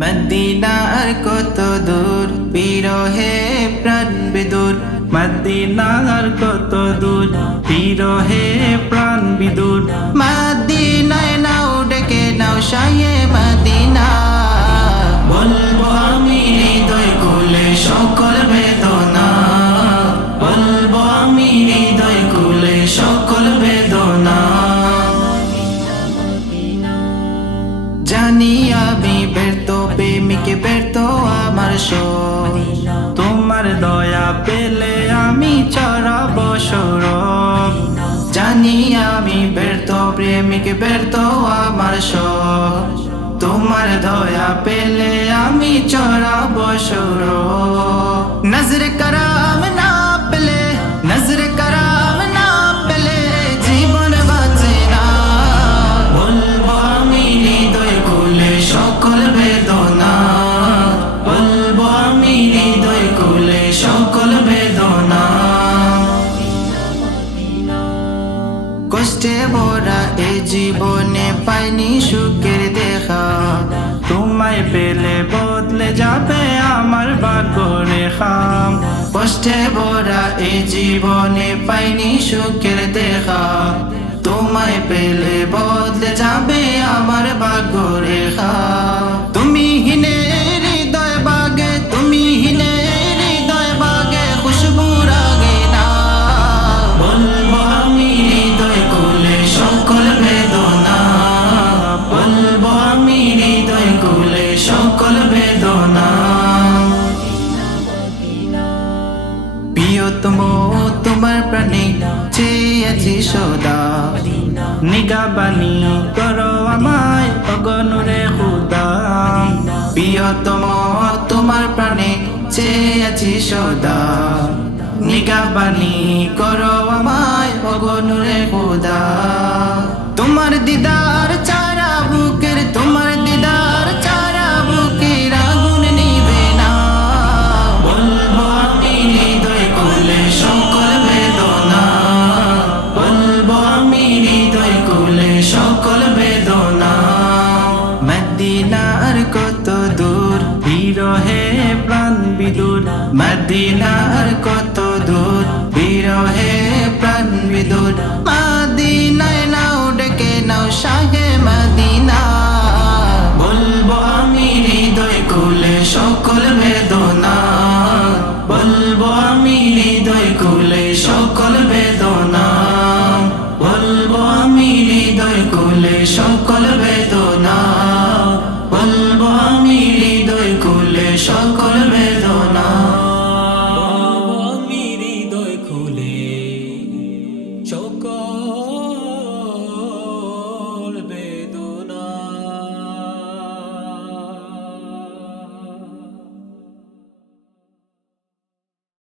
মদিনার কত দূর বিরহে প্রাণ বিদুর, মদিনার কত দূর বিরহে প্রাণ বিদুর। মদিনায় নাও ডেকে নাও শাহে মদিনা, বলবো আমি হৃদয় খুলে সকল বেদনা, বলবো আমি হৃদয় খুলে সকল বেদনা। জানি আমি ব্যর্থ প্রেমিক ব্যর্থ আমার সব, তোমার দয়া পেলে আমি চড়াব সৌরভ। জানি আমি ব্যর্থ প্রেমিক ব্যর্থ আমার সব, তোমার দয়া পেলে আমি চড়াব সৌরভ। নজরে করম না পেলে, নজরে করম না পেলে জীবন বাঁচে না, বলবো আমি হৃদয় খুলে সকল বেদনা, বলবো আমি হৃদয় খুলে সকল বেদনা। কষ্টে ভরা এ জীবনে পাইনি সুখের দেখা, তোমায় পেলে বদলে যাবে আমার ভাগ্য রেখা। কষ্টে ভরা এ জীবনে পাইনি সুখের দেখা, তোমায় পেলে বদলে যাবে আমার ভাগ্য রেখা। তুমি হিনে হৃদয় বাগে, তুমি হিনে হৃদয় বাগে খুশবু রাগে না, বলবো আমি হৃদয় খুলে সকল বেদনা, বলবো আমি হৃদয় খুলে সকল বেদনা। প্রিয়তম তোমার প্রাণে চেয়ে আছি সদা, নিগাবানি করো আমায় অগনুরে খুদা। প্রিয়তম তোমার প্রাণে চেয়ে আছি সদা, নিগাবানি করো আমায় অগনুরে খোদা। তোমার দিদার চারা বুকের, তোমার দিদার চারা বুকের আগুন নিবে না, বলবো আমি হৃদয় খুলে সকল বেদনা, বলবো আমি হৃদয় খুলে সকল বেদনা। মদিনার কত দূর বিরহে প্রাণ বিদুর, মদিনার কত দূর বিরহে প্রাণ বিদুর। মদিনায় নাও ডেকে নাও শাহে মদিনা,